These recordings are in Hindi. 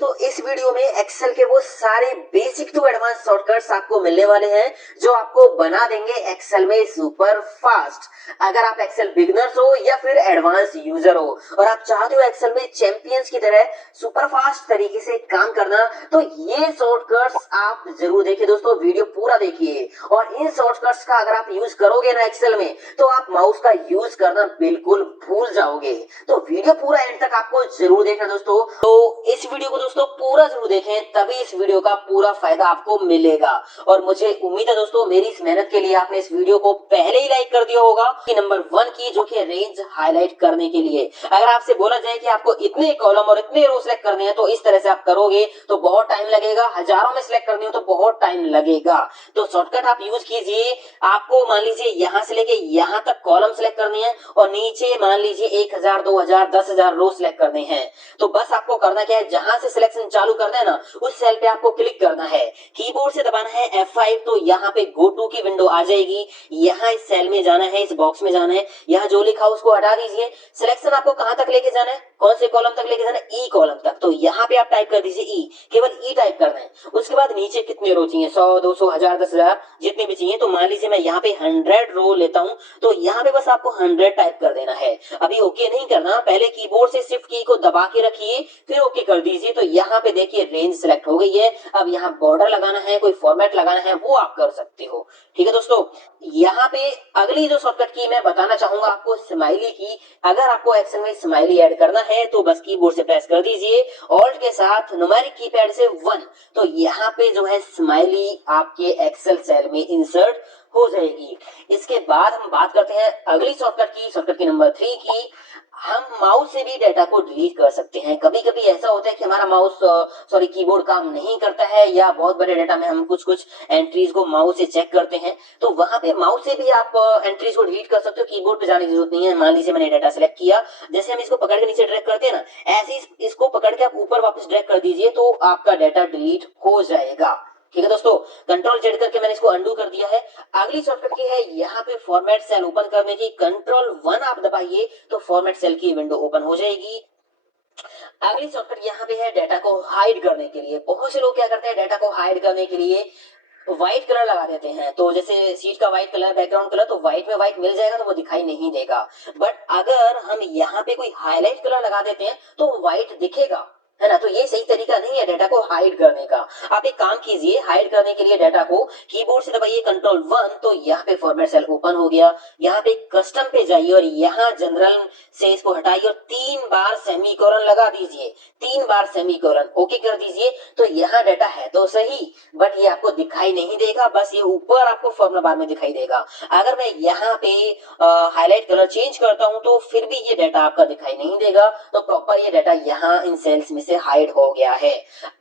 दोस्तों इस वीडियो में एक्सेल के वो सारे बेसिक टू एडवांस शॉर्टकट्स आपको मिलने वाले हैं जो आपको बना देंगे एक्सेल में सुपर फास्ट। अगर आप एक्सेल बिगिनर्स हो या फिर एडवांस यूजर हो और आप चाहते हो एक्सेल में चैंपियंस की तरह सुपर फास्ट तरीके से काम करना, तो ये शॉर्टकट्स आप जरूर देखिए दोस्तों, वीडियो पूरा देखिए। और इन शॉर्टकट्स का अगर आप यूज करोगे ना एक्सेल में, तो आप माउस का यूज करना बिल्कुल भूल जाओगे। तो वीडियो पूरा एंड तक आपको जरूर देखना दोस्तों। तो इस वीडियो को दोस्तों पूरा जरूर देखें, तभी इस वीडियो का पूरा फायदा आपको मिलेगा। और मुझे उम्मीद है दोस्तों मेरी इस मेहनत के लिए आपने इस वीडियो को पहले ही लाइक कर दिया होगा कि नंबर 1 की जो कि रेंज हाईलाइट करने के लिए। अगर आपसे बोला जाए कि आपको इतने कॉलम और इतने रो सिलेक्ट करने हैं तो इस तरह से आप करोगे तो बहुत टाइम लगेगा, हजारों में सिलेक्ट करनी हो तो बहुत टाइम लगेगा। तो शॉर्टकट आप यूज कीजिए। आपको मान लीजिए यहां से लेके यहां तक कॉलम सिलेक्ट करने हैं और नीचे मान लीजिए 1000 2000 10000 रो सिलेक्ट करने हैं। तो बस आपको करना क्या है, जहां से सिलेक्शन चालू करना है ना, उस सेल पे आपको क्लिक करना है, कीबोर्ड से दबाना है F5, तो यहाँ पे गो टू की विंडो आ जाएगी। यहाँ इस सेल में जाना है, इस बॉक्स में जाना है, यहाँ जो लिखा उसको हटा दीजिए। सिलेक्शन आपको कहां तक लेके जाना है, कौन से कॉलम तक लेके जाना है, ई कॉलम तक। तो यहाँ पे आप टाइप कर दीजिए ई, केवल ई टाइप करना है। उसके बाद नीचे कितने रो चाहिए, 100 200 1000 10000 जितने भी चाहिए। तो मान लीजिए मैं यहाँ पे 100 रो लेता हूँ, तो यहाँ पे बस आपको 100 टाइप कर देना है। अभी ओके नहीं करना, पहले कीबोर्ड से शिफ्ट की को दबा के रखिए, फिर ओके कर दीजिए। तो यहाँ पे देखिए रेंज सिलेक्ट हो गई है। अब यहाँ बॉर्डर लगाना है, कोई फॉर्मेट लगाना है, वो आप कर सकते हो। ठीक है दोस्तों, यहाँ पे अगली जो शॉर्टकट की मैं बताना चाहूंगा आपको, स्माइली की। अगर आपको एक्सेल में स्माइली ऐड करना है तो बस कीबोर्ड से प्रेस कर दीजिए, ऑल्ट के साथ न्यूमेरिक कीपैड से 1। तो यहाँ पे जो है स्माइली आपके एक्सेल सेल में इंसर्ट हो जाएगी। इसके बाद हम बात करते हैं अगली शॉर्टकट की नंबर 3 की। हम माउस से भी डेटा को डिलीट कर सकते हैं। कभी कभी ऐसा होता है कि हमारा माउस कीबोर्ड काम नहीं करता है, या बहुत बड़े डेटा में हम कुछ एंट्रीज को माउस से चेक करते हैं, तो वहां पे माउस से भी आप एंट्रीज को डिलीट कर सकते हो। कीबोर्ड पे जाने की जरूरत नहीं है। मान लीजिए मैंने डाटा सेलेक्ट किया, जैसे हम इसको पकड़ के नीचे ड्रैग करते हैं ना, ऐसे ही इसको पकड़ के आप ऊपर वापस ड्रैग कर दीजिए, तो आपका डाटा डिलीट हो जाएगा। ठीक है दोस्तों, कंट्रोल जेड करके मैंने इसको अंडू कर दिया है। अगली शॉर्टकट की है यहाँ पे फॉर्मेट सेल ओपन करने की, कंट्रोल 1 आप दबाइए तो फॉर्मेट सेल की विंडो ओपन हो जाएगी। अगली शॉर्टकट यहाँ पे है डाटा को हाइड करने के लिए। बहुत से लोग क्या करते हैं, डाटा को हाइड करने के लिए व्हाइट कलर लगा देते हैं। तो जैसे सीट का व्हाइट कलर, बैकग्राउंड कलर, तो व्हाइट में व्हाइट मिल जाएगा तो वो दिखाई नहीं देगा। बट अगर हम यहाँ पे कोई हाईलाइट कलर लगा देते हैं तो व्हाइट दिखेगा, है ना। तो ये सही तरीका नहीं है डाटा को हाइड करने का। आप एक काम कीजिए, हाइड करने के लिए डाटा को कीबोर्ड से दबाइए कंट्रोल 1, तो यहाँ पे फॉर्मेट सेल ओपन हो गया। यहाँ पे कस्टम पे जाइए और यहाँ जनरल से इसको हटाइए और 3 बार सेमीकोलन लगा दीजिए, 3 बार सेमीकोलन ओके कर दीजिए। तो यहाँ डाटा है तो सही, बट ये आपको दिखाई नहीं देगा, बस ये ऊपर आपको फॉर्मूला बार में दिखाई देगा। अगर मैं यहाँ पे हाईलाइट कलर चेंज करता हूँ तो फिर भी ये डाटा आपका दिखाई नहीं देगा। तो प्रॉपर ये डाटा यहाँ इन सेल्स में से हाइड हो गया है।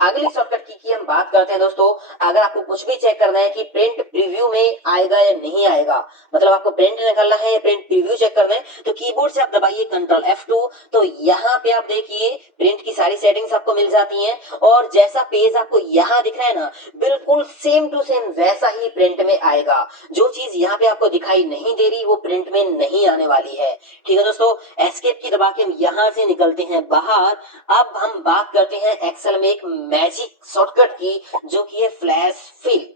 अगली शॉर्टकट की हम बात करते हैं दोस्तों। अगर आपको कुछ भी चेक करना है कि प्रिंट प्रीव्यू में आएगा या नहीं आएगा, मतलब आपको प्रिंट निकालना है या प्रिंट प्रीव्यू चेक करना है, तो कीबोर्ड से आप दबाइए कंट्रोल F2। तो यहाँ पे आप देखिए प्रिंट की सारी सेटिंग्स आपको मिल जाती हैं, और जैसा पेज आपको यहाँ दिख रहा है ना, बिल्कुल सेम टू सेम वैसा ही प्रिंट में आएगा। जो चीज यहाँ पे आपको दिखाई नहीं दे रही वो प्रिंट में नहीं आने वाली है। ठीक है दोस्तों, एस्केप की दबा के हम यहाँ से निकलते हैं बाहर। अब हम बात करते हैं एक्सेल में एक मैजिक शॉर्टकट की, जो कि है फ्लैश फिल।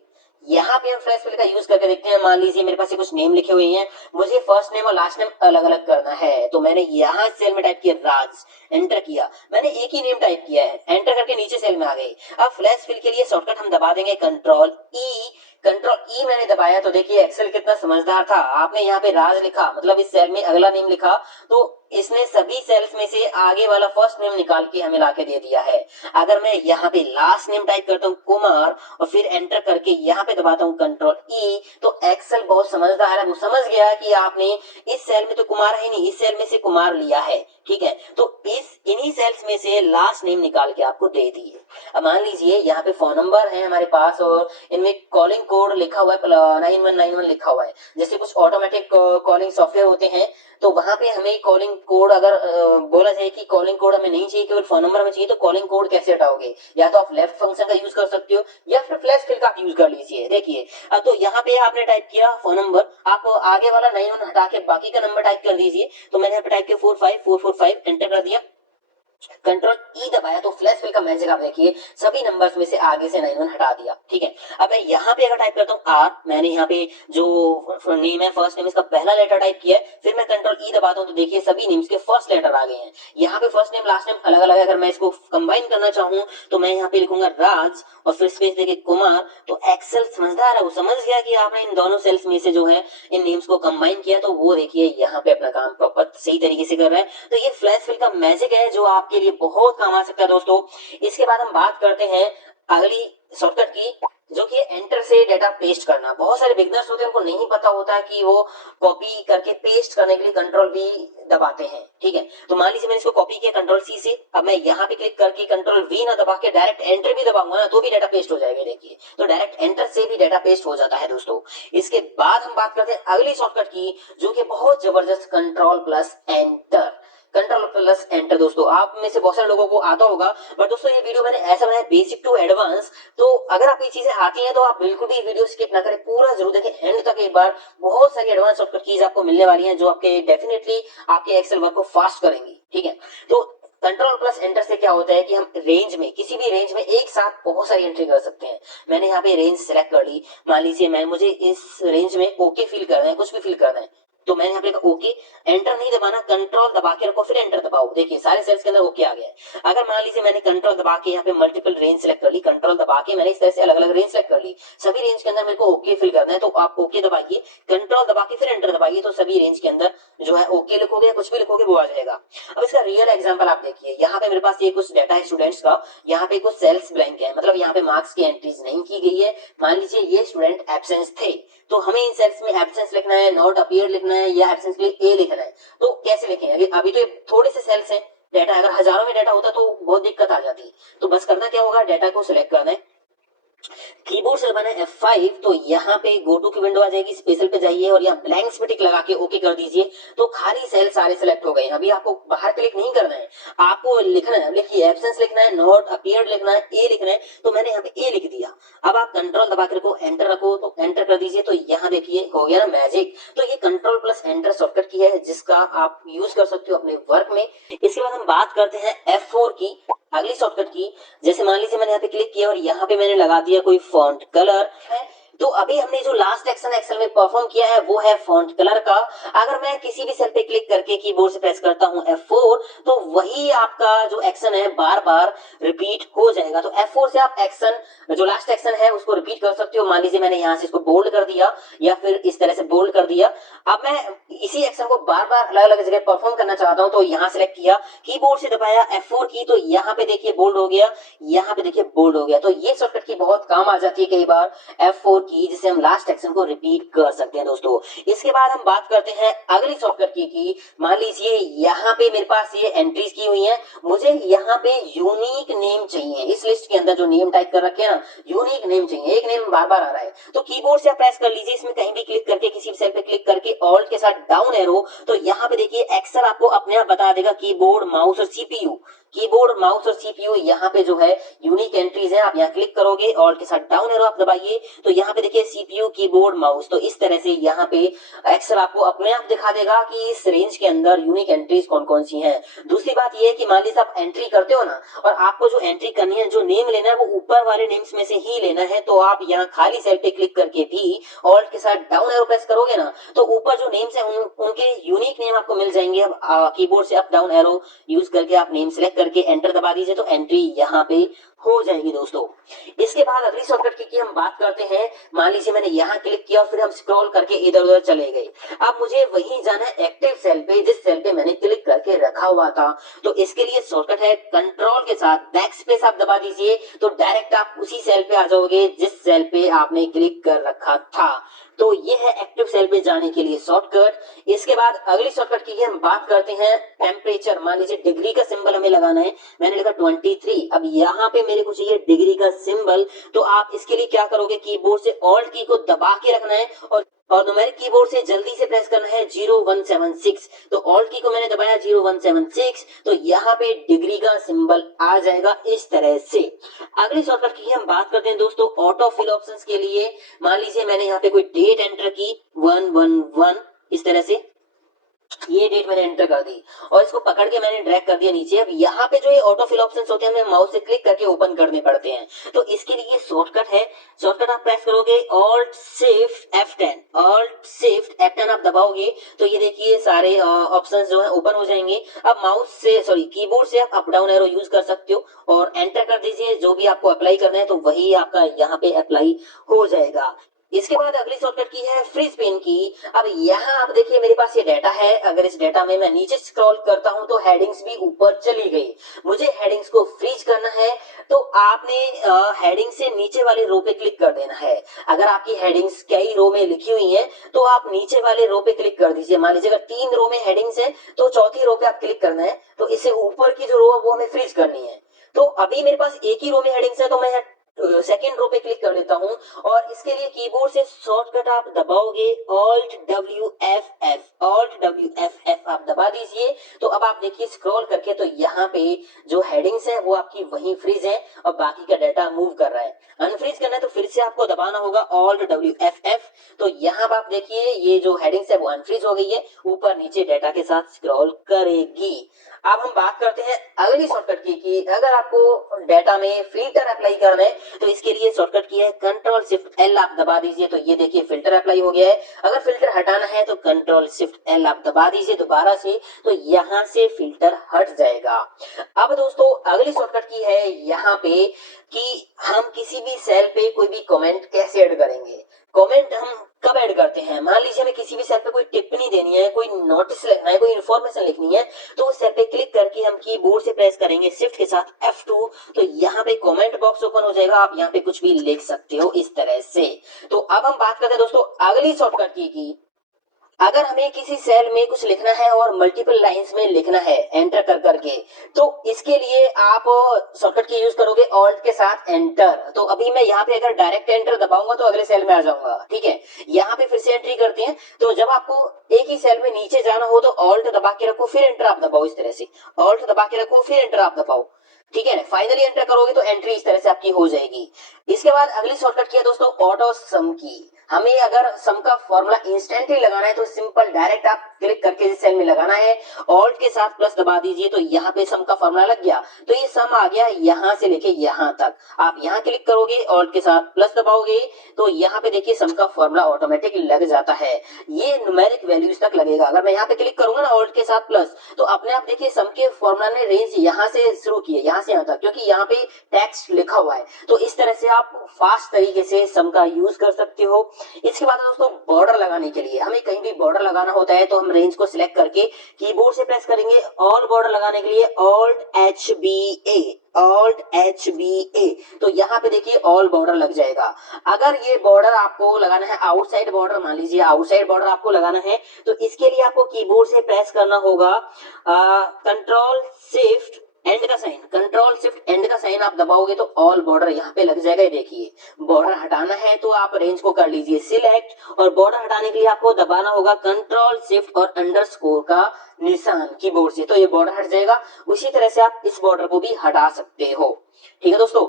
यहाँ पे हम फ्लैश फिल का यूज करके देखते हैं। मान लीजिए मेरे पास ये कुछ नेम लिखे हुए हैं, मुझे फर्स्ट नेम और लास्ट नेम अलग अलग करना है। तो मैंने यहाँ सेल में टाइप किया राज, एंटर किया, मैंने एक ही नेम टाइप किया है, एंटर करके नीचे सेल में आ गई। अब फ्लैश फिल के लिए शॉर्टकट हम दबा देंगे कंट्रोल ई मैंने दबाया। तो देखिए एक्सेल कितना समझदार था, आपने यहाँ पे राज लिखा, मतलब इस सेल में अगला नेम लिखा, तो इसने सभी सेल्स में से आगे वाला फर्स्ट नेम निकाल के हमें लाके दे दिया है। अगर मैं यहाँ पे लास्ट नेम टाइप करता हूँ कुमार और फिर एंटर करके यहाँ पे दबाता हूँ कंट्रोल ई, तो एक्सेल बहुत समझदार है, वो समझ गया कि आपने इस सेल में तो कुमार है नहीं, इस सेल में से कुमार लिया है। ठीक है, तो इन्हीं सेल्स में से लास्ट नेम निकाल के आपको दे दिए। अब मान लीजिए यहाँ पे फोन नंबर है हमारे पास और इनमें कॉलिंग कोड लिखा हुआ है 9191 लिखा हुआ है। जैसे कुछ ऑटोमेटिक कॉलिंग सॉफ्टवेयर होते हैं, तो वहां पे हमें कॉलिंग कोड अगर बोला जाए कि कॉलिंग कोड हमें नहीं चाहिए, केवल फोन नंबर हमें चाहिए, तो कॉलिंग कोड कैसे हटाओगे? या तो आप लेफ्ट फंक्शन का यूज कर सकते हो या फिर फ्लैश फिल का आप यूज कर लीजिए। देखिए तो यहाँ पे आपने टाइप किया फोन नंबर, आप आगे वाला 91 हटा के बाकी का नंबर टाइप कर दीजिए। तो मैंने यहाँ पे टाइप किया 45445, एंटर कर दिया। कंट्रोल ई दबाया तो फ्लैश फिल का मैजिक आप देखिए, सभी नंबर्स में से आगे से 91 हटा दिया। ठीक है, अब मैं यहाँ पे अगर टाइप करता हूँ आर, मैंने यहाँ पे जो नेम है फर्स्ट नेम इसका पहला लेटर टाइप किया है, फिर मैं कंट्रोल ई दबाता हूँ तो देखिए सभी नेम्स के फर्स्ट लेटर आ गए हैं। यहाँ पे फर्स्ट नेम लास्ट नेम अलग अलग है, अगर मैं इसको कंबाइन करना चाहूँ तो मैं यहाँ पे लिखूंगा राज और फिर स्पेस देके कुमार। तो एक्सेल समझदार है, वो समझ गया कि आपने इन दोनों सेल्स में से जो है इन नेम्स को कंबाइन किया, तो वो देखिए यहाँ पे अपना काम प्रॉपर सही तरीके से कर रहा है। तो ये फ्लैश फिल का मैजिक है जो आपके लिए बहुत काम आ सकता है दोस्तों। इसके बाद हम बात करते हैं अगली शॉर्टकट की, जो कि एंटर से डेटा पेस्ट करना। बहुत सारे बिगनर्स होते हैं, उनको नहीं पता होता है कि वो कॉपी करके पेस्ट करने के लिए कंट्रोल वी दबाते हैं। ठीक है, तो मान लीजिए मैंने इसको कॉपी किया कंट्रोल सी से, अब मैं यहाँ पे क्लिक करके कंट्रोल वी ना दबा के डायरेक्ट एंटर भी दबाऊंगा ना तो भी डेटा पेस्ट हो जाएगा। देखिए, तो डायरेक्ट एंटर से भी डेटा पेस्ट हो जाता है दोस्तों। इसके बाद हम बात करते हैं अगली शॉर्टकट की, जो कि बहुत जबरदस्त, control plus enter. Control plus enter दोस्तों आप में से बहुत सारे लोगों को आता होगा, बट दोस्तों ये वीडियो मैंने ऐसा बनाया बेसिक टू एडवांस, तो अगर आपको ये चीजें आती हैं तो आप बिल्कुल भी वीडियो स्किप ना करें, पूरा जरूर देखें एंड तक। एक बार बहुत सारी एडवांस शॉर्टकट कीज आपको मिलने वाली हैं जो आपके डेफिनेटली आपके एक्सेल वर्क को फास्ट करेंगी। ठीक है, तो कंट्रोल प्लस एंटर से क्या होता है कि हम रेंज में, किसी भी रेंज में एक साथ बहुत सारी एंट्री कर सकते हैं। मैंने यहाँ पे रेंज सेलेक्ट कर ली, मान लीजिए मुझे इस रेंज में ओके फिल करना है, कुछ भी फिल करना है, तो मैंने यहाँ पे ओके, एंटर नहीं दबाना, कंट्रोल दबा के रखो फिर एंटर दबाओ। देखिए सारे सेल्स के अंदर ओके आ गया है। अगर मान लीजिए मैंने कंट्रोल दबा के यहाँ पे मल्टीपल रेंज सेलेक्ट कर ली, कंट्रोल दबा के मैंने इस तरह से अलग अलग रेंज सेलेक्ट कर ली, सभी रेंज के अंदर मेरे को ओके फिल करना है, तो आप ओके दबाइए, कंट्रोल दबा के फिर एंटर दबाइए, तो सभी रेंज के अंदर जो है ओके लिखोगे या कुछ भी लिखोगे वो आ जाएगा। अब इसका रियल एग्जांपल आप देखिए, यहाँ पे मेरे पास ये कुछ डाटा है स्टूडेंट्स का, यहाँ पे कुछ सेल्स ब्लैंक है, मतलब यहाँ पे मार्क्स की एंट्रीज नहीं की गई है। मान लीजिए ये स्टूडेंट एब्सेंस थे, तो हमें इन सेल्स में एब्सेंस लिखना है, नॉट अपीयर लिखना है या एब्सेंस के लिए ए लिखना है। तो कैसे लिखेंगे? अभी तो थोड़े से सेल्स हैं, डाटा अगर हजारों में डाटा होता तो बहुत दिक्कत आ जाती। तो बस करना क्या होगा, डाटा को सिलेक्ट करना है, कीबोर्ड से दबाना है F5, तो यहाँ पे गो टू की विंडो आ जाएगी, स्पेशल पे जाइए और यहाँ ब्लैंक्स पे टिक लगा के ओके कर दीजिए, तो खाली सेल सारे सिलेक्ट हो गए। अभी आपको बाहर क्लिक नहीं करना है, आपको लिखना है, लिखिए एब्सेंस लिखना है, नॉट अपीयर्ड लिखना है, ए लिखना है, तो मैंने यहाँ पे ए लिख दिया। अब आप कंट्रोल दबा के रखो, एंटर रखो, तो एंटर कर दीजिए, तो यहाँ देखिए हो गया ना मैजिक। तो ये कंट्रोल प्लस एंटर शॉर्टकट की है जिसका आप यूज कर सकते हो अपने वर्क में। इसके बाद हम बात करते हैं F4 की, अगली शॉर्टकट की। जैसे मान लीजिए मैंने यहाँ पे क्लिक किया और यहाँ पे मैंने लगा दिया कोई फॉन्ट कलर है, तो अभी हमने जो लास्ट एक्शन एक्सेल में परफॉर्म किया है वो है फॉन्ट कलर का। अगर मैं किसी भी सेल पे क्लिक करके कीबोर्ड से प्रेस करता हूं F4, तो वही आपका जो एक्शन है बार बार रिपीट हो जाएगा। तो F4 से आप एक्शन, जो लास्ट एक्शन है उसको रिपीट कर सकते हो। मान लीजिए मैंने यहाँ से इसको बोल्ड कर दिया या फिर इस तरह से बोल्ड कर दिया, अब मैं इसी एक्शन को बार बार अलग अलग जगह परफॉर्म करना चाहता हूं, तो यहाँ सेलेक्ट किया, कीबोर्ड से दबाया F4 की, तो यहाँ पे देखिए बोल्ड हो गया, यहाँ पे देखिए बोल्ड हो गया। तो ये शॉर्टकट की बहुत काम आ जाती है कई बार F4 की, जिससे हम लास्ट एक्शन को रिपीट कर सकते हैं दोस्तों। इसके बाद हम बात करते हैं अगली शॉर्टकट की मान लीजिए यहाँ पे मेरे पास ये एंट्रीज की हुई है, मुझे यहाँ पे यूनिक नेम चाहिए। इस लिस्ट के अंदर जो नेम टाइप कर रखे हैं ना, यूनिक नेम चाहिए, एक नेम बार बार आ रहा है, तो कीबोर्ड से आप प्रेस कर लीजिए, इसमें कहीं भी क्लिक करके किसी भी सेल पे क्लिक करके ऑल्ट के साथ डाउन एरो, तो यहाँ पे देखिए एक्सेल आपको अपने आप बता देगा कीबोर्ड माउस और सीपीयू, कीबोर्ड माउस और सीपीयू यहाँ पे जो है यूनिक एंट्रीज है। आप यहाँ क्लिक करोगे ऑल्ट के साथ डाउन एरो आप दबाइए, तो यहाँ पे देखिए सीपीयू कीबोर्ड माउस, तो इस तरह से यहाँ पे एक्सेल आपको अपने आप दिखा देगा कि इस रेंज के अंदर यूनिक एंट्रीज कौन कौन सी हैं। दूसरी बात ये है कि मान लीजिए आप एंट्री करते हो ना, और आपको जो एंट्री करनी है, जो नेम लेना है वो ऊपर वाले नेम्स में से ही लेना है, तो आप यहाँ खाली सेल पे क्लिक करके भी ऑल्ट के साथ डाउन एरो प्रेस करोगे ना, तो ऊपर जो नेम्स है उनके यूनिक नेम आपको मिल जाएंगे। अब कीबोर्ड से अप डाउन एरो यूज करके आप नेम सेलेक्ट करके एंटर दबा दीजिए, तो एंट्री यहाँ पे हो जाएगी दोस्तों। इसके बाद अगली शॉर्टकट की हम बात करते हैं। मान लीजिए मैंने यहाँ क्लिक किया और फिर हम स्क्रॉल करके इधर उधर चले गए, अब मुझे वहीं जाना है एक्टिव सेल पे, जिस सेल पे मैंने क्लिक करके रखा हुआ था। तो इसके लिए शॉर्टकट है कंट्रोल के साथ बैक स्पेस आप दबा दीजिए, तो डायरेक्ट आप उसी सेल पे आ जाओगे जिस सेल पे आपने क्लिक कर रखा था। तो ये है एक्टिव सेल पे जाने के लिए शॉर्टकट। इसके बाद अगली शॉर्टकट की हम बात करते हैं टेम्परेचर। मान लीजिए डिग्री का सिंबल हमें लगाना है, मैंने लिखा 23, अब यहाँ पे मेरे को चाहिए डिग्री का सिंबल, तो आप इसके लिए क्या करोगे, कीबोर्ड से ऑल्ट की को दबा के रखना है और न्यूमेरिक कीबोर्ड से जल्दी से प्रेस करना है 0176, तो ऑल्ट की को मैंने दबाया 0176, तो यहाँ पे डिग्री का सिंबल आ जाएगा इस तरह से। अगली शॉर्टकट की हम बात करते हैं दोस्तों ऑटो फिल ऑप्शंस के लिए। मान लीजिए मैंने यहाँ पे कोई डेट एंटर की 111 इस तरह से, ये डेट मैंने एंटर कर दी और इसको पकड़ के मैंने ड्रैग कर दिया नीचे। अब यहाँ पे जो ये ऑटो फिल ऑप्शंस होते हैं हमें माउस से क्लिक करके ओपन करने पड़ते हैं। तो इसके लिए शॉर्टकट है, शॉर्टकट आप प्रेस करोगे alt shift F10, alt shift F10 आप दबाओगे तो ये देखिए सारे ऑप्शंस जो है ओपन हो जाएंगे। अब माउस से सॉरी कीबोर्ड से आप अप डाउन एरो यूज कर सकते हो और एंटर कर दीजिए जो भी आपको अप्लाई करना है, तो वही आपका यहाँ पे अप्लाई हो जाएगा। इसके बाद अगली शॉर्टकट की है फ्रीज पेन की। अब यहाँ आप देखिए मेरे पास ये डाटा है, अगर इस डाटा में मैं नीचे स्क्रॉल करता हूं तो हेडिंग्स भी ऊपर चली गई। मुझे हेडिंग्स को फ्रीज करना है तो आपने हेडिंग से नीचे वाले रो पे क्लिक कर देना है। अगर आपकी हेडिंग्स कई रो में लिखी हुई है तो आप नीचे वाले रो पे क्लिक कर दीजिए। मान लीजिए अगर 3 रो में हेडिंग्स है तो चौथी रो पे आप क्लिक करना है, तो इससे ऊपर की जो रो है वो हमें फ्रीज करनी है। तो अभी मेरे पास एक ही रो में हेडिंग्स है तो मैं सेकेंड रो पे क्लिक कर लेता हूं और इसके लिए कीबोर्ड से शॉर्टकट आप दबाओगे ऑल्ट WFF, ऑल्ट WFF आप दबा दीजिए। तो अब आप देखिए स्क्रॉल करके तो यहाँ पे जो हेडिंग्स है वो आपकी वहीं फ्रीज है और बाकी का डाटा मूव कर रहा है। अनफ्रीज करना है तो फिर से आपको दबाना होगा ऑल्ट WFF। तो यहाँ आप देखिए ये जो हेडिंग्स है वो अनफ्रीज हो गई है, ऊपर नीचे डाटा के साथ स्क्रॉल करेगी। अब हम बात करते हैं अगली शॉर्टकट की कि अगर आपको डाटा में फिल्टर अप्लाई करना है तो इसके लिए शॉर्टकट की है कंट्रोल शिफ्ट L आप दबा दीजिए। तो ये देखिए फिल्टर अप्लाई हो गया है। अगर फिल्टर हटाना है तो कंट्रोल शिफ्ट L आप दबा दीजिए दोबारा से, तो यहाँ से फिल्टर हट जाएगा। अब दोस्तों अगली शॉर्टकट की है यहाँ पे कि हम किसी भी सेल पे कोई भी कमेंट कैसे ऐड करेंगे। कमेंट हम कब ऐड करते हैं, मान लीजिए हमें किसी भी सेल पे कोई टिप्पणी देनी है, कोई नोटिस लिखना है, कोई इन्फॉर्मेशन लिखनी है, तो उस सेल पे क्लिक करके हम कीबोर्ड से प्रेस करेंगे शिफ्ट के साथ F2, तो यहाँ पे कमेंट बॉक्स ओपन हो जाएगा। आप यहाँ पे कुछ भी लिख सकते हो इस तरह से। तो अब हम बात करते हैं दोस्तों अगली शॉर्टकट की अगर हमें किसी सेल में कुछ लिखना है और मल्टीपल लाइंस में लिखना है एंटर कर करके, तो इसके लिए आप शॉर्टकट की यूज करोगे ऑल्ट के साथ एंटर। तो अभी मैं यहाँ पे अगर डायरेक्ट एंटर दबाऊंगा तो अगले सेल में आ जाऊंगा, ठीक है। यहाँ पे फिर से एंट्री करते हैं, तो जब आपको एक ही सेल में नीचे जाना हो तो ऑल्ट दबा के रखो फिर एंटर आप दबाओ, इस तरह से ऑल्ट दबा के रखो फिर एंटर आप दबाओ, ठीक है। फाइनली एंटर करोगे तो एंट्री इस तरह से आपकी हो जाएगी। इसके बाद अगली शॉर्टकट की है दोस्तों ऑटो सम की। हमें अगर सम का फॉर्मूला इंस्टेंटली लगाना है तो सिंपल डायरेक्ट आप क्लिक करके इस सेल में लगाना है, ऑल्ट के साथ प्लस दबा दीजिए तो यहाँ पे सम का फॉर्मूला लग गया। तो ये सम आ गया यहाँ से लेके यहाँ तक। आप यहाँ क्लिक करोगे ऑल्ट के साथ प्लस दबाओगे तो यहाँ पे देखिए सम का फॉर्मूला ऑटोमेटिक लग जाता है। ये न्यूमेरिक वैल्यूज तक लगेगा। अगर मैं यहाँ पे क्लिक करूंगा ना ऑल्ट के साथ प्लस, तो अपने आप देखिए सम के फॉर्मूला ने रेंज यहाँ से शुरू की है, यहाँ से यहाँ तक, क्योंकि यहाँ पे टेक्स्ट लिखा हुआ है। तो इस तरह से आप फास्ट तरीके से सम का यूज कर सकते हो। इसके बाद दोस्तों बॉर्डर लगाने के लिए हमें कहीं भी बॉर्डर लगाना होता है तो हम रेंज को सिलेक्ट करके कीबोर्ड से प्रेस करेंगे ऑल बॉर्डर लगाने के लिए ऑल्ट HBA, ऑल्ट HBA। तो यहाँ पे देखिए ऑल बॉर्डर लग जाएगा। अगर ये बॉर्डर आपको लगाना है आउटसाइड बॉर्डर, मान लीजिए आउटसाइड बॉर्डर आपको लगाना है, तो इसके लिए आपको कीबोर्ड से प्रेस करना होगा कंट्रोल शिफ्ट एंड का साइन, कंट्रोल शिफ्ट एंड का साइन आप दबाओगे तो ऑल बॉर्डर यहाँ पे लग जाएगा। देखिए बॉर्डर हटाना है तो आप रेंज को कर लीजिए सिलेक्ट, और बॉर्डर हटाने के लिए आपको दबाना होगा कंट्रोल शिफ्ट और अंडरस्कोर का निशान कीबोर्ड से, तो ये बॉर्डर हट जाएगा। उसी तरह से आप इस बॉर्डर को भी हटा सकते हो, ठीक है दोस्तों।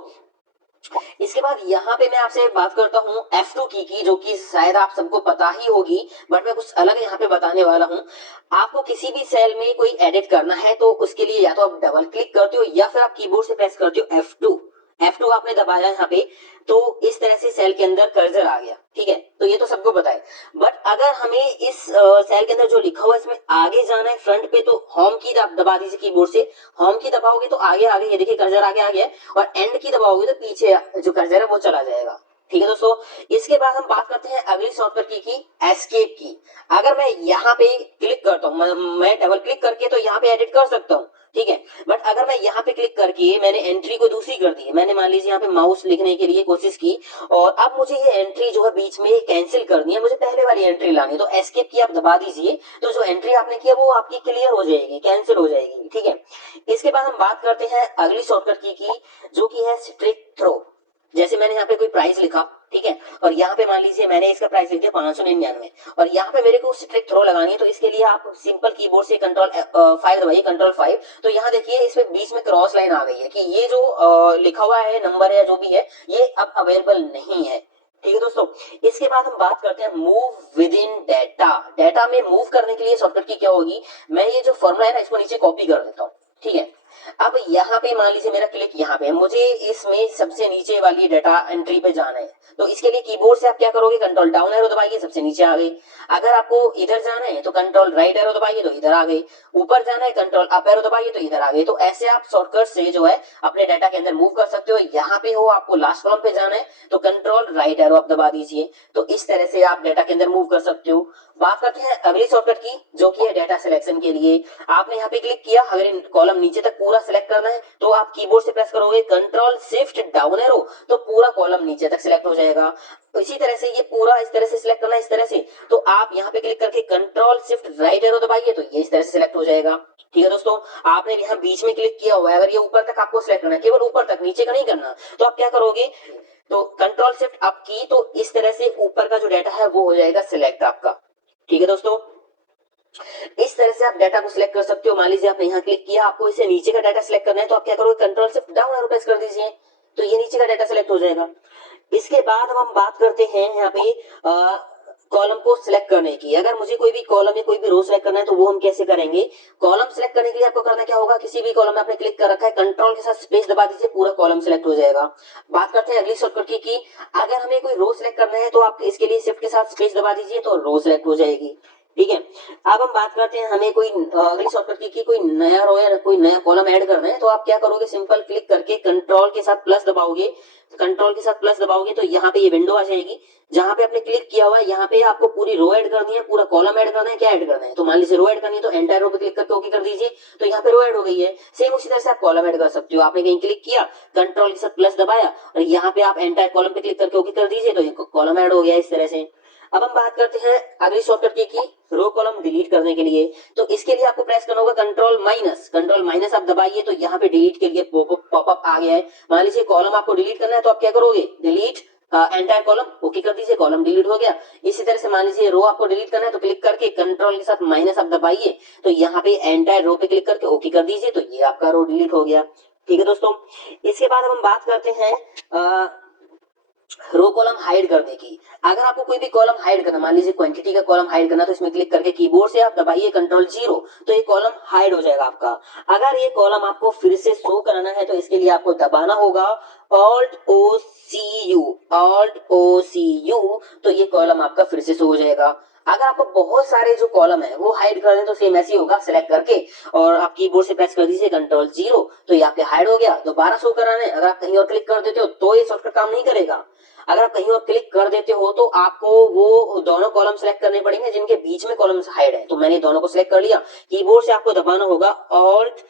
इसके बाद यहाँ पे मैं आपसे बात करता हूँ F2 की जो कि शायद आप सबको पता ही होगी, बट मैं कुछ अलग यहाँ पे बताने वाला हूँ। आपको किसी भी सेल में कोई एडिट करना है तो उसके लिए या तो आप डबल क्लिक करते हो या फिर आप कीबोर्ड से प्रेस करते हो F2 आपने दबाया यहाँ पे तो इस तरह से सेल के अंदर कर्सर आ गया, ठीक है। तो ये तो सबको पता है, बट अगर हमें इस सेल के अंदर जो लिखा हुआ है इसमें आगे जाना है फ्रंट पे, तो होम की आप दबा दीजिए कीबोर्ड से। होम की दबाओगे तो आगे आगे ये देखिए कर्सर आगे आ गया, और एंड की दबाओगे तो पीछे जो कर्सर है वो चला जाएगा, ठीक है दोस्तों। इसके बाद हम बात करते हैं अगली शॉर्टकट की एस्केप की। अगर मैं यहाँ पे क्लिक करता हूँ, मैं डबल क्लिक करके तो यहाँ पे एडिट कर सकता हूँ, ठीक है। बट अगर मैं यहाँ पे क्लिक करके मैंने एंट्री को दूसरी कर दी, मैंने मान लीजिए यहाँ पे माउस लिखने के लिए कोशिश की और अब मुझे ये एंट्री जो है बीच में कैंसिल करनी है, मुझे पहले वाली एंट्री लानी है, तो एस्केप की आप दबा दीजिए तो जो एंट्री आपने की है वो आपकी क्लियर हो जाएगी, कैंसिल हो जाएगी, ठीक है। इसके बाद हम बात करते हैं अगली शॉर्टकट की जो की है स्ट्रिक थ्रो। जैसे मैंने यहाँ पे कोई प्राइस लिखा, ठीक है, और यहाँ पे मान लीजिए मैंने इसका प्राइस लिख दिया 599 और यहाँ पे मेरे को स्ट्रिक थ्रो लगानी है, तो इसके लिए आप सिंपल कीबोर्ड से कंट्रोल 5 दबाइए, कंट्रोल 5। तो यहाँ देखिए इसमें बीच में क्रॉस लाइन आ गई है कि ये जो लिखा हुआ है नंबर है जो भी है ये अब अवेलेबल नहीं है, ठीक है दोस्तों। इसके बाद हम बात करते हैं move with in data. Data में मूव करने के लिए शॉर्टकट की क्या होगी, मैं ये जो फॉर्मूला है ना इसको नीचे कॉपी कर देता हूँ, ठीक है। अब यहाँ पे मान लीजिए मेरा क्लिक यहाँ पे है, मुझे इसमें सबसे नीचे वाली डेटा एंट्री पे जाना है, तो इसके लिए कीबोर्ड से आप क्या करोगे, कंट्रोल डाउन एरो दबाइए, सबसे नीचे आ गई। अगर आपको इधर जाना है तो कंट्रोल राइट एरो दबाइए तो इधर आ गई, ऊपर जाना है कंट्रोल अप एरो दबाइए तो इधर आ गई। तो ऐसे आप शॉर्टकट से जो है अपने डाटा के अंदर मूव कर सकते हो। यहाँ पे हो आपको लास्ट कॉलम पे जाना है तो कंट्रोल राइट एरो आप दबा दीजिए, तो इस तरह से आप डाटा के अंदर मूव कर सकते हो। बात करते हैं अगली शॉर्टकट की, जो कि है डाटा सिलेक्शन के लिए। आपने यहाँ पे क्लिक किया, अगर कॉलम नीचे तक पूरा सिलेक्ट करना है तो आप कीबोर्ड से प्रेस करोगे कंट्रोल शिफ्ट डाउन एरो, तो पूरा कॉलम नीचे तक सिलेक्ट हो जाएगा। इसी तरह से ये पूरा इस तरह से सिलेक्ट करना है, इस तरह से, तो आप यहाँ पे क्लिक करके कंट्रोल शिफ्ट राइट एरो दबाइए तो ये इस तरह से सिलेक्ट हो जाएगा। ठीक है दोस्तों, आपने यहाँ बीच में क्लिक किया हुआ है, अगर ये ऊपर तक आपको सिलेक्ट करना है, केवल ऊपर तक, नीचे का नहीं करना, तो आप क्या करोगे, तो कंट्रोल शिफ्ट अप की, तो इस तरह से ऊपर का जो डाटा है वो हो जाएगा सिलेक्ट आपका। ठीक है दोस्तों, इस तरह से आप डाटा को सिलेक्ट कर सकते हो। मान लीजिए आपने यहाँ क्लिक किया, आपको इसे नीचे का डाटा सिलेक्ट करना है, तो आप क्या करोगे, control shift down arrow press कर दीजिए, तो ये नीचे का डाटा सिलेक्ट हो जाएगा। इसके बाद हम बात करते हैं यहाँ पे कॉलम को सिलेक्ट करने की। अगर मुझे कोई भी कॉलम या कोई भी रो सिलेक्ट करना है तो वो हम कैसे करेंगे। कॉलम सिलेक्ट करने के लिए आपको करना क्या होगा, किसी भी कॉलम में आपने क्लिक कर रखा है, कंट्रोल के साथ स्पेस दबा दीजिए, पूरा कॉलम सिलेक्ट हो जाएगा। बात करते हैं अगली शॉर्टकट की, अगर हमें कोई रो सिलेक्ट करना है तो आप इसके लिए शिफ्ट के साथ स्पेस दबा दीजिए, तो रो सिलेक्ट हो जाएगी। ठीक है, अब हम बात करते हैं हमें कोई अगली शॉर्टकट की कोई नया रो या कोई नया कॉलम ऐड करना है, तो आप क्या करोगे, सिंपल क्लिक करके कंट्रोल के साथ प्लस दबाओगे, कंट्रोल के साथ प्लस दबाओगे तो यहाँ पे ये विंडो आ जाएगी, जहां पे आपने क्लिक किया हुआ है यहाँ पे आपको पूरी रो ऐड करनी है, पूरा कॉलम ऐड करना है, क्या ऐड करना है, तो मान लीजिए रो ऐड करनी है तो एंटायर रो पे क्लिक करके ओके कर दीजिए, तो यहाँ पे रो ऐड हो गई है। सेम उसी तरह से आप कॉलम ऐड कर सकते हो, आपने कहीं क्लिक किया, कंट्रोल के साथ प्लस दबाया और यहाँ पे आप एंटायर कॉलम पे क्लिक करके ओके कर दीजिए, तो कॉलम ऐड हो गया इस तरह से। अब हम बात करते हैं अगली शॉर्टकट की रो कॉलम डिलीट करने के लिए, तो इसके लिए आपको प्रेस करना होगा कंट्रोल माइनस आप दबाइए, तो यहाँ पे डिलीट के लिए पॉपअप आ गया है। मान लीजिए कॉलम आपको डिलीट करना है तो आप क्या करोगे, डिलीट एंटायर कॉलम, ओके कर दीजिए, कॉलम डिलीट हो गया। इसी तरह से मान लीजिए रो आपको डिलीट करना है तो क्लिक करके कंट्रोल के साथ माइनस आप दबाइए, तो यहाँ पे एंटायर रो पे क्लिक करके ओके कर दीजिए, तो ये आपका रो डिलीट हो गया। ठीक है दोस्तों, इसके बाद हम बात करते हैं रो कॉलम हाइड करने की। अगर आपको कोई भी कॉलम हाइड करना, मान लीजिए क्वांटिटी का कॉलम हाइड करना, तो इसमें क्लिक करके कीबोर्ड से आप दबाइए कंट्रोल 0, तो ये कॉलम हाइड हो जाएगा आपका। अगर ये कॉलम आपको फिर से शो कराना है तो इसके लिए आपको दबाना होगा ऑल्ट ओ सी यू, तो ये कॉलम आपका फिर से शो हो जाएगा। अगर आपको बहुत सारे जो कॉलम है वो हाइड कर दें तो सेम ऐसे ही होगा, सिलेक्ट करके और आप कीबोर्ड से प्रेस कर दीजिए कंट्रोल 0, तो ये आपके हाइड हो गया। दोबारा शो कराने अगर आप कहीं और क्लिक कर देते हो तो ये शॉर्टकट काम नहीं करेगा। अगर आप कहीं और क्लिक कर देते हो तो आपको वो दोनों कॉलम सेलेक्ट करने पड़ेंगे जिनके बीच में कॉलम हाइड है, तो मैंने दोनों को सिलेक्ट कर लिया। कीबोर्ड से आपको दबाना होगा ऑल्ट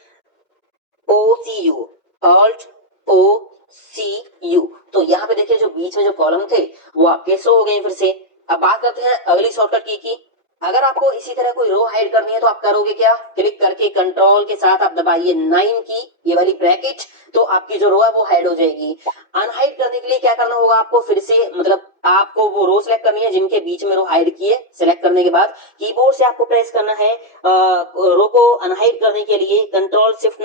सी यू, तो यहाँ पे देखिए जो बीच में जो कॉलम थे वो आपके शो हो गए फिर से। अब बात करते हैं अगली शॉर्टकट की अगर आपको इसी तरह कोई रो हाइड करनी है तो आप करोगे क्या, क्लिक करके कंट्रोल के साथ आप दबाइए 9 की, ये वाली ब्रैकेट, तो आपकी जो रो है वो हाइड हो जाएगी। अनहाइड करने के लिए क्या करना होगा आपको, फिर से मतलब आपको वो रो सिलेक्ट करनी है जिनके बीच में रो हाइड की है। सिलेक्ट करने के बाद कीबोर्ड से आपको प्रेस करना है रो को अनहाइड करने के लिए कंट्रोल शिफ्ट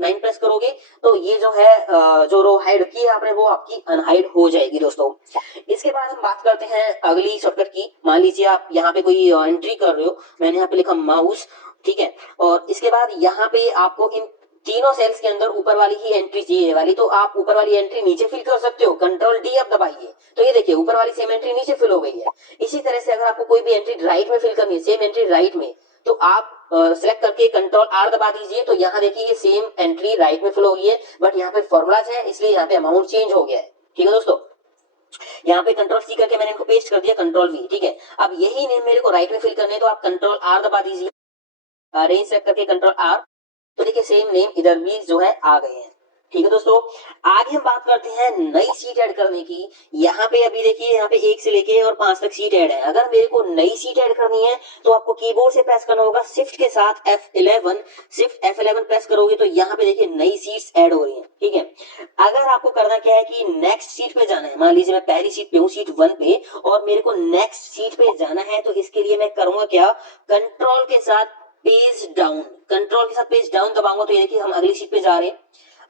9 प्रेस करोगे तो ये जो है जो रो हाइड की है आपने वो आपकी अनहाइड हो जाएगी दोस्तों। इसके बाद हम बात करते हैं अगली शॉर्टकट की। मान लीजिए आप यहाँ पे कोई एंट्री कर रहे हो, मैंने यहाँ पे लिखा माउस, ठीक है, और इसके बाद यहाँ पे आपको इन तीनों सेल्स के अंदर ऊपर वाली ही एंट्री चाहिए वाली, तो आप ऊपर वाली एंट्री नीचे फिल कर सकते हो, कंट्रोल डी आप दबाइए, तो ये देखिए ऊपर वाली सेम एंट्री नीचे फिल हो गई है। इसी तरह से अगर आपको कोई भी एंट्री राइट में फिल करनी है, सेम एंट्री राइट में, तो आप सिलेक्ट करके कंट्रोल आर दबा दीजिए, तो यहाँ देखिए ये सेम एंट्री राइट में फिल हो गई है, बट यहाँ पे फॉर्मूलाज है इसलिए यहाँ पे अमाउंट चेंज हो गया है। ठीक है दोस्तों, यहाँ पे कंट्रोल सी करके मैंने इनको पेस्ट कर दिया कंट्रोल वी, ठीक है। अब यही नेम मेरे को राइट में फिल करने, तो आप कंट्रोल आर दबा दीजिए, रेंज सेलेक्ट करके कंट्रोल आर, तो देखिए सेम नेम इधर भी जो है आ गए हैं। ठीक है दोस्तों, आगे हम बात करते हैं नई सीट ऐड करने की। यहाँ पे अभी देखिए यहाँ पे 1 से लेके और 5 तक सीट ऐड है। अगर मेरे को नई सीट ऐड करनी है तो आपको कीबोर्ड से प्रेस करना होगा शिफ्ट के साथ F11 प्रेस करोगे तो यहाँ पे देखिए नई सीट्स ऐड हो रही हैं। ठीक है, अगर आपको करना क्या है कि नेक्स्ट सीट पे जाना है, मान लीजिए मैं पहली सीट पे हूँ, सीट 1 पे, और मेरे को नेक्स्ट सीट पे जाना है, तो इसके लिए मैं करूंगा क्या, कंट्रोल के साथ पेज डाउन दबाऊंगा, तो ये देखिए हम अगली सीट पे जा रहे हैं।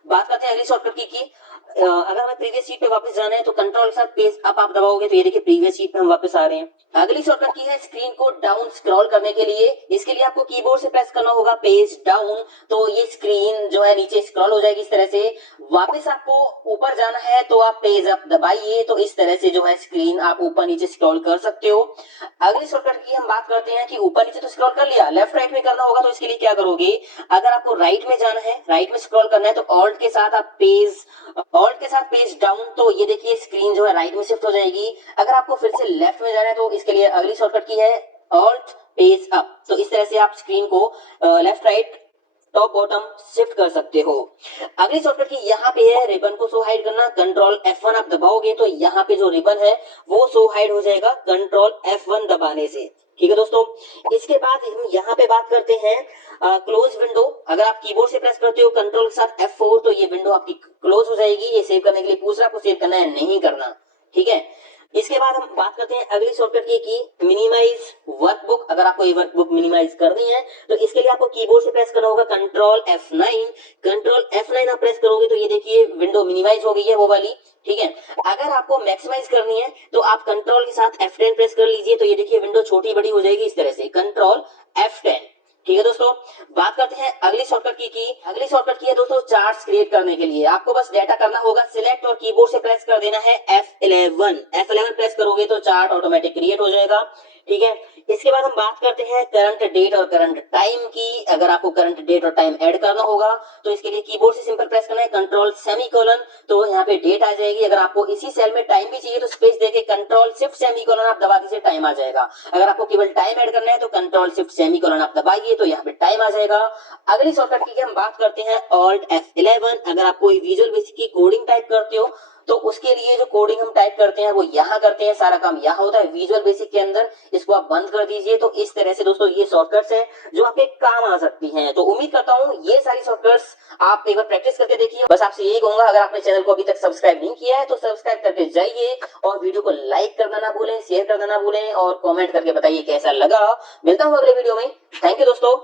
बात करते हैं अगली शॉर्टकट की अगर हमें प्रीवियस शीट पे वापस जाना है तो कंट्रोल के साथ पेज अप आप दबाओगे तो ये देखिए प्रीवियस शीट पे हम वापस आ रहे हैं। अगली शॉर्टकट की है स्क्रीन को डाउन स्क्रॉल करने के लिए। इसके लिए आपको कीबोर्ड से प्रेस करना होगा पेज डाउन, तो ये स्क्रीन जो है नीचे स्क्रॉल हो जाएगी इस तरह से। वापस आपको ऊपर जाना है तो आप पेज अप दबाइए, तो इस तरह से जो है स्क्रीन आप ऊपर नीचे स्क्रॉल कर सकते हो। अगली शॉर्टकट की हम बात करते हैं कि ऊपर नीचे तो स्क्रॉल कर लिया, लेफ्ट राइट में करना होगा तो इसके लिए क्या करोगे, अगर आपको राइट में जाना है, राइट में स्क्रॉल करना है तो ऑल्ट के साथ पेज डाउन, तो ये देखिए स्क्रीन जो है राइट में शिफ्ट हो जाएगी। अगर आपको फिर से लेफ्ट में जाना है तो इसके लिए अगली शॉर्टकट की है ऑल्ट पेज अप, तो इस तरह से आप स्क्रीन को left right top bottom shift कर सकते हो। अगली शॉर्टकट की यहाँ पे है रिबन को शो हाइड करना, कंट्रोल F1 आप दबाओगे तो यहाँ पे जो रिबन है वो शो हाइड हो जाएगा कंट्रोल F1 दबाने से। ठीक है दोस्तों, इसके बाद हम यहाँ पे बात करते हैं क्लोज विंडो। अगर आप कीबोर्ड से प्रेस करते हो कंट्रोल के साथ F4 तो ये विंडो आपकी क्लोज हो जाएगी। ये सेव करने के लिए पूछ रहा है आपको सेव करना है नहीं करना, ठीक है। इसके बाद हम बात करते हैं अगली शॉर्टकट की मिनिमाइज वर्कबुक। अगर आपको ये वर्कबुक मिनिमाइज करनी है तो इसके लिए आपको कीबोर्ड से प्रेस करना होगा कंट्रोल F9 आप प्रेस करोगे तो ये देखिए विंडो मिनिमाइज हो गई है वो वाली, ठीक है। अगर आपको मैक्सिमाइज करनी है तो आप कंट्रोल के साथ F10 प्रेस कर लीजिए, तो ये देखिए विंडो छोटी बड़ी हो जाएगी इस तरह से, कंट्रोल F10। ठीक है दोस्तों, बात करते हैं अगली शॉर्टकट की अगली शॉर्टकट की है दोस्तों चार्ट्स क्रिएट करने के लिए। आपको बस डाटा करना होगा सिलेक्ट और कीबोर्ड से प्रेस कर देना है F11 प्रेस करोगे तो चार्ट ऑटोमेटिक क्रिएट हो जाएगा, ठीक है। इसके बाद हम बात करते हैं करंट डेट और करंट टाइम की। अगर आपको करंट डेट और टाइम ऐड करना होगा तो इसके लिए कीबोर्ड से सिंपल प्रेस करना है कंट्रोल सेमीकोलन, तो यहाँ पे डेट आ जाएगी। अगर आपको इसी सेल में टाइम भी चाहिए तो स्पेस देके कंट्रोल शिफ्ट सेमीकोलन आप दबा दीजिए, टाइम आ जाएगा। अगर आपको केवल टाइम ऐड करना है तो कंट्रोल शिफ्ट सेमीकोलन आप दबाइए तो यहाँ पे टाइम आ जाएगा। अगली शॉर्टकट की हम बात करते हैं ऑल्ट F11। अगर आप कोई विजुअल बेसिक की कोडिंग टाइप करते हो तो उसके लिए जो कोडिंग हम टाइप करते हैं वो यहाँ करते हैं, सारा काम यहाँ होता है विजुअल बेसिक के अंदर। इसको आप बंद कर दीजिए। तो इस तरह से दोस्तों ये शॉर्टकट्स हैं जो आपके काम आ सकती हैं। तो उम्मीद करता हूँ ये सारी शॉर्टकट्स आप एक बार प्रैक्टिस करके देखिए। बस आपसे यही कहूंगा, अगर आपने चैनल को अभी तक सब्सक्राइब नहीं किया है तो सब्सक्राइब करके जाइए और वीडियो को लाइक करना ना भूलें, शेयर करना ना भूलें और कॉमेंट करके बताइए कैसा लगा। मिलता हूँ अगले वीडियो में। थैंक यू दोस्तों।